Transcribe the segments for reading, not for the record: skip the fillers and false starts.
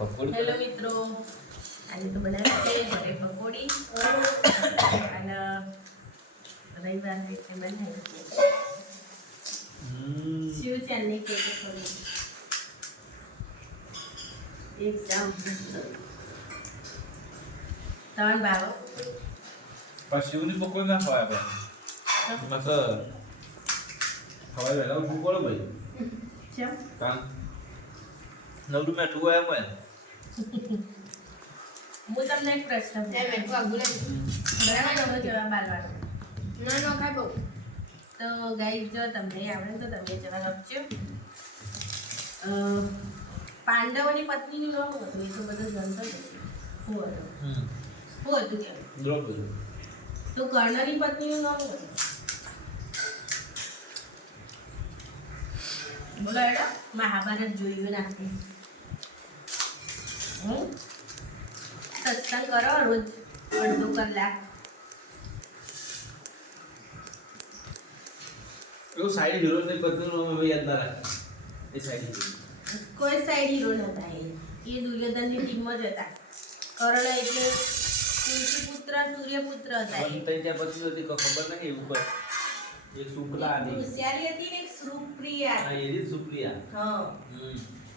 પકોડી hello મિત્રો, આજે તો બનાવી છે ઘરે પકોડી અને રવિવાર એટલે બનાવી છે શિવ ચાંદની પકોડી એકદમ મસ્ત. ત્રણ ભાવ પણ શિવની પકોડી ના ખવાય આપણે મત ખવાય વેલા ઉઠવું પડે ભાઈ કેમ કામ નવડું મેં ઠું આવ્યા મને હું તમને એક પ્રશ્ન બરાબર તમે જવાબ આલવાનો. ના ખાય બહુ તો ગાઈસ જો તમને આવડે તો તમે જવાબ આપજો. પાંડવોની પત્નીનું નામ શું હતું? એ તો બધું જાણતો જ હશે. શું હતું કેમ? દ્રૌપદી. તો કર્ણની પત્નીનું નામ શું હતું? બોલો એડો, મહાભારત જોયું નાખી. સત્સંગ કરો રોજ અડધો કલાક. એવું સાઈડ હીરો ને પત્નીનું નામ હવે યાદ ના રાખે એ સાઈડ હીરો કોઈ સાઈડ હીરો નતા. એ દુર્યોધનની ટીમમાં જ હતા. કર્ણ એટલે કુંતીપુત્ર સૂર્યપુત્ર હતા. પણ તઈ ત્યાં પત્ની હતી કે ખબર નહીં એવું કોઈ એક શુક્લા હતી હોશિયારી હતી ને એક સુપ્રિયા હા હતી. એ સુપ્રિયા હા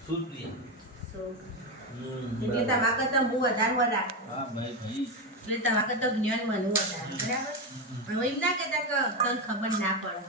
સુપ્રિયા એટલે તમારા કરતા હું વધારે રાખું. હા ભાઈ એટલે તમારા કરતા જ્ઞાન મને વધારે. બરાબર? હવે એમ ના કહેતા કે તને ખબર ના પડે.